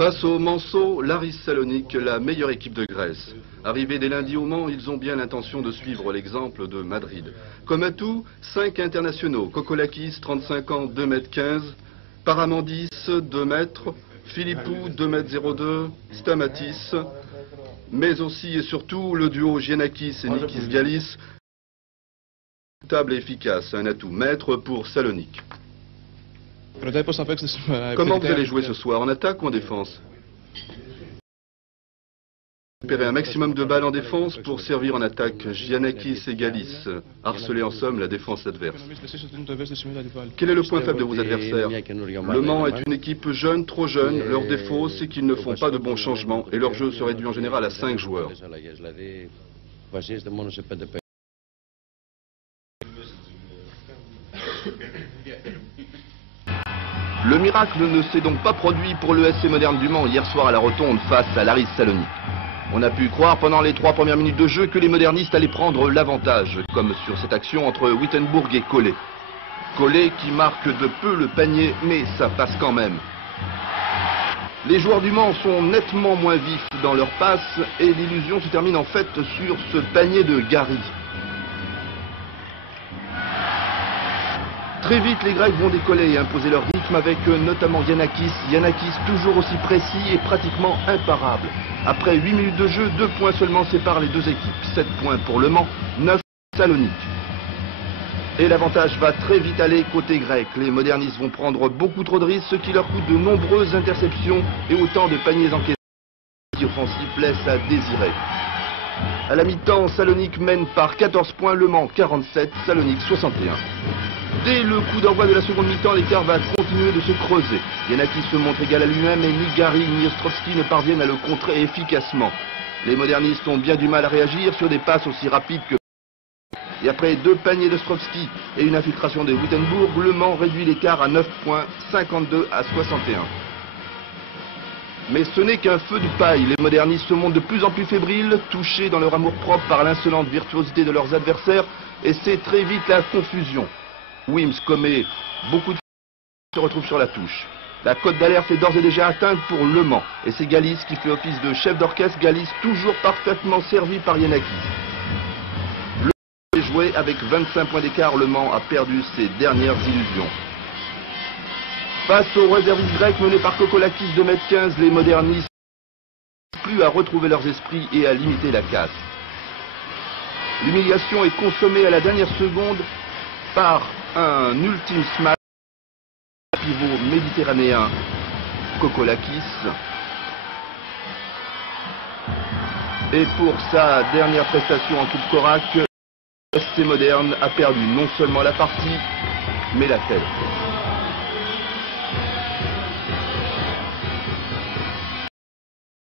Face au Manceau, l'Aris Salonique, la meilleure équipe de Grèce. Arrivés dès lundi au Mans, ils ont bien l'intention de suivre l'exemple de Madrid. Comme atout, 5 internationaux. Kokolakis, 35 ans, 2,15 m. Paramandis, 2 m. Philippou, 2,02 m. Stamatis. Mais aussi et surtout le duo Giannakis et Nikis Galis. Table et efficace, un atout maître pour Salonique. Comment vous allez jouer ce soir, en attaque ou en défense? Récupérer un maximum de balles en défense pour servir en attaque Giannakis et Galis, harceler en somme la défense adverse. Quel est le point faible de vos adversaires? Le Mans est une équipe jeune, trop jeune. Leur défaut, c'est qu'ils ne font pas de bons changements et leur jeu se réduit en général à 5 joueurs. Le miracle ne s'est donc pas produit pour le SC Moderne du Mans hier soir à la Rotonde face à l'Aris Salonique. On a pu croire pendant les 3 premières minutes de jeu que les modernistes allaient prendre l'avantage, comme sur cette action entre Wittenbourg et Collet. Collet qui marque de peu le panier, mais ça passe quand même. Les joueurs du Mans sont nettement moins vifs dans leur passe et l'illusion se termine en fait sur ce panier de Gary. Très vite, les Grecs vont décoller et imposer leur rythme avec notamment Giannakis. Giannakis toujours aussi précis et pratiquement imparable. Après 8 minutes de jeu, 2 points seulement séparent les deux équipes. 7 points pour Le Mans, 9 Salonique. Et l'avantage va très vite aller côté grec. Les modernistes vont prendre beaucoup trop de risques, ce qui leur coûte de nombreuses interceptions et autant de paniers encaissés. Offensif laisse à désirer. À la mi-temps, Salonique mène par 14 points, Le Mans 47, Salonique 61. Dès le coup d'envoi de la seconde mi-temps, l'écart va continuer de se creuser. Giannakis se montre égal à lui-même et ni Gary ni Ostrovski ne parviennent à le contrer efficacement. Les modernistes ont bien du mal à réagir sur des passes aussi rapides que... Et après 2 paniers d'Ostrovski et une infiltration de Wittenbourg, Le Mans réduit l'écart à 9 points, 52 à 61. Mais ce n'est qu'un feu de paille. Les modernistes se montrent de plus en plus fébriles, touchés dans leur amour-propre par l'insolente virtuosité de leurs adversaires, et c'est très vite la confusion. Wims commet beaucoup de se retrouve sur la touche. La cote d'alerte est d'ores et déjà atteinte pour Le Mans. Et c'est Galis qui fait office de chef d'orchestre. Galis toujours parfaitement servi par Giannakis. Le Mans est joué avec 25 points d'écart. Le Mans a perdu ses dernières illusions. Face aux réservistes grecs menés par Kokolakis de 2,15 m, les modernistes n'ont plus à retrouver leurs esprits et à limiter la casse. L'humiliation est consommée à la dernière seconde par un ultime smash pivot méditerranéen Kokolakis. Et pour sa dernière prestation en Coupe Korak, SC Moderne a perdu non seulement la partie, mais la tête.